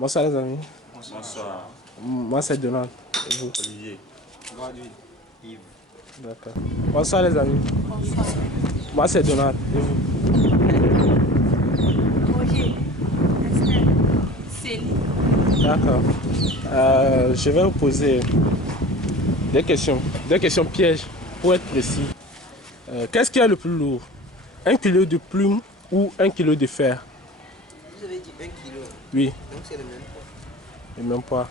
Bonsoir les amis. Bonsoir. Moi c'est Donald. Et vous? Olivier. Moi, Yves. D'accord. Bonsoir les amis. Bonsoir. Moi c'est Donald. Et vous? Roger. Esther. Céline. D'accord. Je vais vous poser des questions pièges pour être précis. Qu'est-ce qui est le plus lourd? 1 kilo de plume ou 1 kilo de fer? Vous avez dit 1 kilo. Oui, Donc c'est le même poids. le même poids.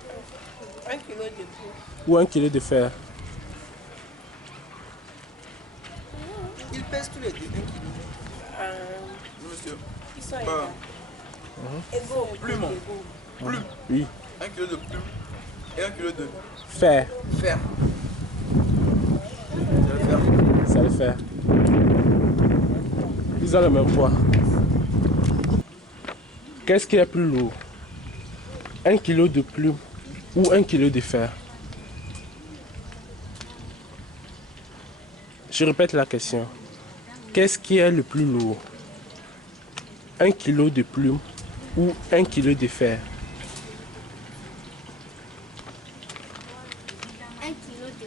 1 kilo de plume. Ou 1 kilo de fer? Ils pèsent tous les deux 1 kilo. Monsieur. Ils sont Bah, égaux. plume. Égaux. Plume. Oui. 1 kilo de plume et 1 kilo de Fer. fer. Je vais faire. Ça le fait. Ils ont le même poids. Qu'est-ce qui est plus lourd? 1 kilo de plume ou 1 kilo de fer? Je répète la question. Qu'est-ce qui est le plus lourd? 1 kilo de plume ou 1 kilo de fer? 1 kilo de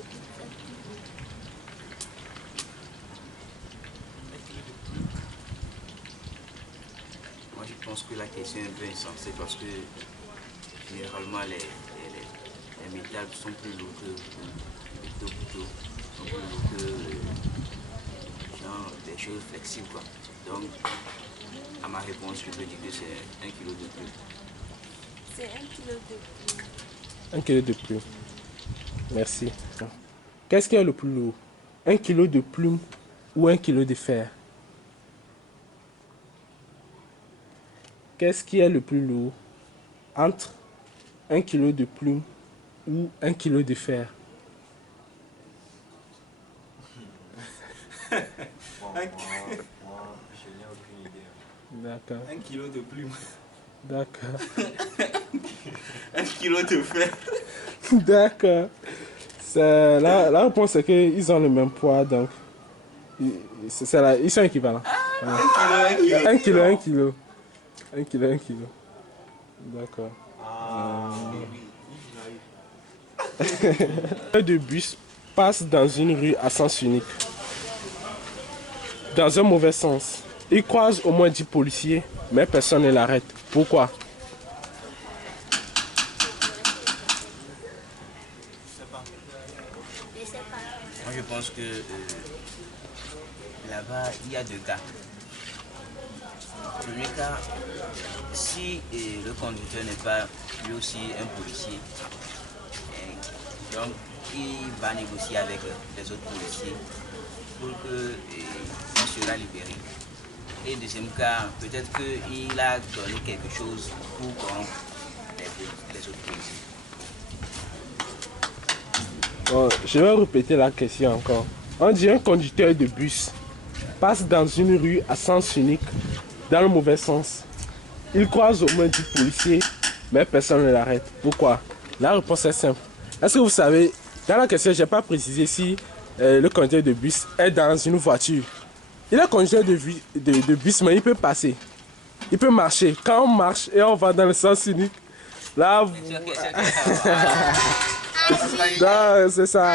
Moi, je pense que la question est un peu insensée parce que généralement les métals sont plus lourds que les couteaux, sont plus lourds que genre des choses flexibles quoi. Donc, à ma réponse, je peux dire que c'est 1 kilo de plus. C'est 1 kilo de plume. 1 kilo de plume. Merci. Qu'est-ce qui est le plus lourd? 1 kilo de plume ou 1 kilo de fer? Qu'est-ce qui est le plus lourd entre 1 kilo de plume ou 1 kilo de fer? Moi, je n'ai aucune idée. D'accord, 1 kilo de plume. d'accord, 1 kilo de fer. d'accord. La réponse est qu'ils ont le même poids, donc ils sont équivalents. 1 kilo. 1 kilo, 1 kilo. 1 kilo, 1 kilo. D'accord. De bus passe dans une rue à sens unique. Dans un mauvais sens. Il croise au moins 10 policiers, mais personne ne l'arrête. Pourquoi? Je sais pas. Moi, je pense que là-bas, il y a deux cas. Le premier cas, si le conducteur n'est pas lui aussi un policier, donc il va négocier avec les autres policiers pour qu'il sera libéré. Et deuxième cas, peut-être qu'il a donné quelque chose pour corrompre les autres policiers. Bon, je vais répéter la question encore. On dit un conducteur de bus passe dans une rue à sens unique, dans le mauvais sens. Il croise au moins 10 policiers, mais personne ne l'arrête. Pourquoi? La réponse est simple. Est-ce que vous savez, dans la question, je n'ai pas précisé si le conducteur de bus est dans une voiture. Il est conducteur de bus, mais il peut passer. Il peut marcher. Quand on marche et on va dans le sens unique, là, c'est ça.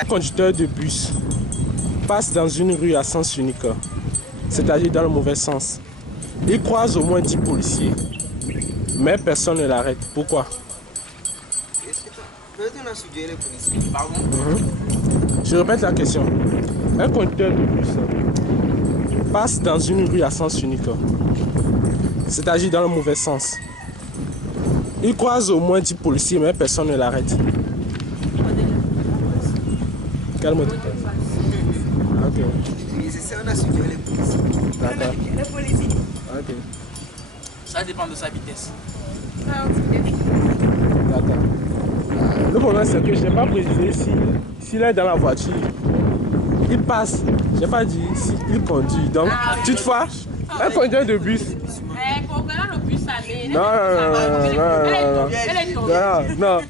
Un conducteur de bus passe dans une rue à sens unique, c'est-à-dire dans le mauvais sens. Il croise au moins 10 policiers, mais personne ne l'arrête. Pourquoi? Peut-être qu'on a suivi les policiers. Pardon? Je répète la question. Un conducteur de bus passe dans une rue à sens unique, c'est-à-dire dans le mauvais sens. Il croise au moins 10 policiers, mais personne ne l'arrête. Calme-toi. Ok. Mais c'est ça, on a suivi les policiers. D'accord. Le policier. Ok. Ça dépend de sa vitesse. D'accord. Le problème, c'est que je n'ai pas précisé s'il est dans la voiture. Il passe. Je n'ai pas dit s'il conduit. Donc, toutefois, un conducteur de bus. Concernant le bus allé. Non.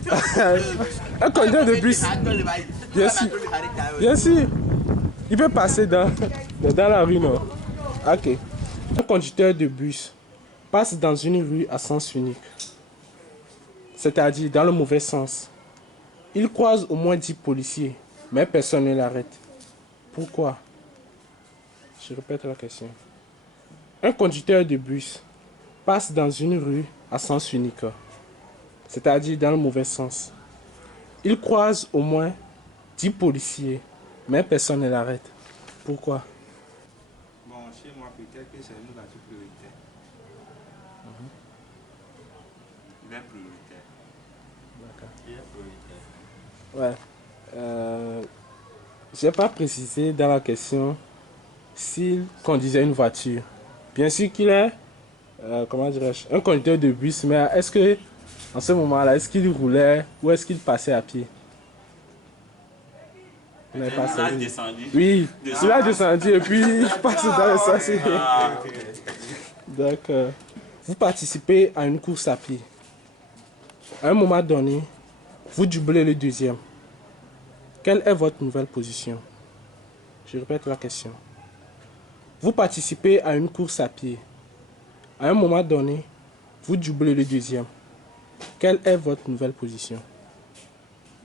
Un conducteur de bus. Bien sûr. Il peut passer dans la rue, non? Ok. Un conducteur de bus passe dans une rue à sens unique, c'est-à-dire dans le mauvais sens. Il croise au moins 10 policiers, mais personne ne l'arrête. Pourquoi? Je répète la question. Un conducteur de bus passe dans une rue à sens unique, c'est-à-dire dans le mauvais sens. Il croise au moins 10 policiers, mais personne ne l'arrête. Pourquoi? Bon, chez moi, peut-être que c'est une voiture prioritaire. Il est prioritaire. Qui est prioritaire? Ouais. J'ai pas précisé dans la question s'il conduisait une voiture. Bien sûr qu'il est, comment dirais-je, un conducteur de bus, mais est-ce que, en ce moment-là, est-ce qu'il roulait ou est-ce qu'il passait à pied? Il n'est pas Il a sorti. descendu. Oui, Descendu. il a descendu et puis il passe dans le sens. Ah, Donc, vous participez à une course à pied. À un moment donné, vous doublez le deuxième. Quelle est votre nouvelle position? Je répète la question. Vous participez à une course à pied. À un moment donné, vous doublez le deuxième. Quelle est votre nouvelle position?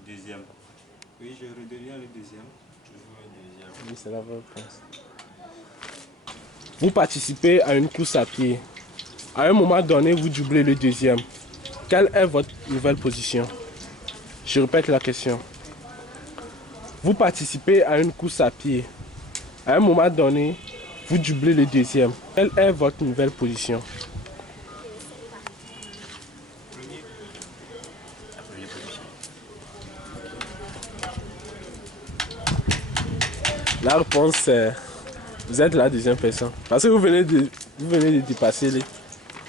deuxième. Oui, je redeviens le deuxième. Toujours le deuxième. Oui, c'est la vraie réponse. Vous participez à une course à pied. À un moment donné, vous doublez le deuxième. Quelle est votre nouvelle position? Je répète la question. Vous participez à une course à pied. À un moment donné, vous doublez le deuxième. Quelle est votre nouvelle position? La première position. La réponse c'est vous êtes la deuxième personne. Parce que vous venez de dépasser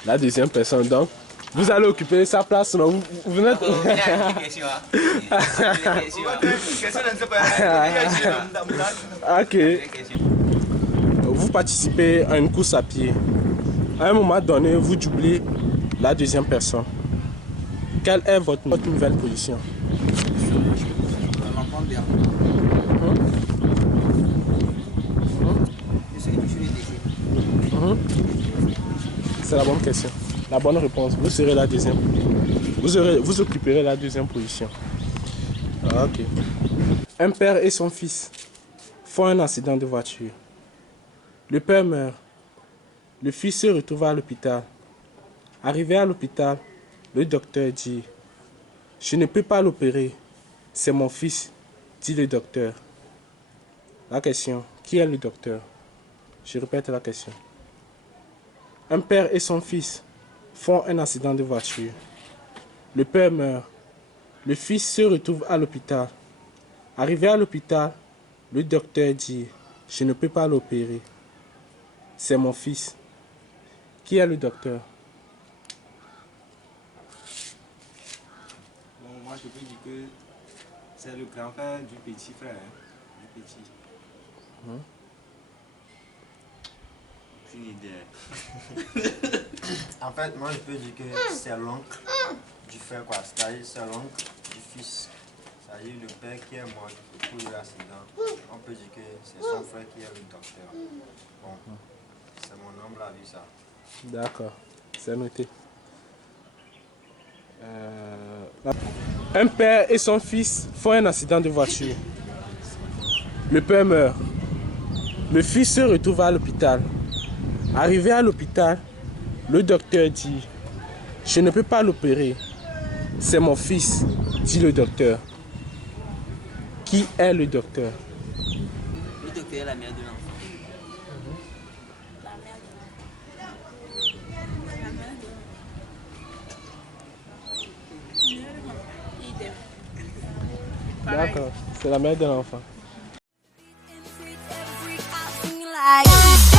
la deuxième personne. Donc, vous allez occuper sa place. Non, vous venez de... Ok. Vous participez à une course à pied. À un moment donné, vous doublez la deuxième personne. Quelle est votre nouvelle position? C'est la bonne question. La bonne réponse. Vous serez la deuxième. Vous occuperez la deuxième position. Ah, ok. Un père et son fils font un accident de voiture. Le père meurt. Le fils se retrouve à l'hôpital. Arrivé à l'hôpital, le docteur dit « Je ne peux pas l'opérer. C'est mon fils », dit le docteur. La question, qui est le docteur? Je répète la question. Un père et son fils font un accident de voiture. Le père meurt. Le fils se retrouve à l'hôpital. Arrivé à l'hôpital, le docteur dit « Je ne peux pas l'opérer. C'est mon fils. » Qui est le docteur? Bon, moi, je peux dire que c'est le grand frère du petit frère. Hein, du petit. Aucune idée. En fait, moi je peux dire que c'est l'oncle du frère, quoi. C'est-à-dire c'est l'oncle du fils. C'est-à-dire le père qui est mort pour l'accident. On peut dire que c'est son frère qui est le docteur. Bon, c'est mon humble avis, ça. D'accord, c'est noté. Un père et son fils font un accident de voiture. Le père meurt. Le fils se retrouve à l'hôpital. Arrivé à l'hôpital, le docteur dit « Je ne peux pas l'opérer. C'est mon fils, » dit le docteur. Qui est le docteur? Le docteur est la mère de l'enfant. D'accord, c'est la mère de l'enfant. Like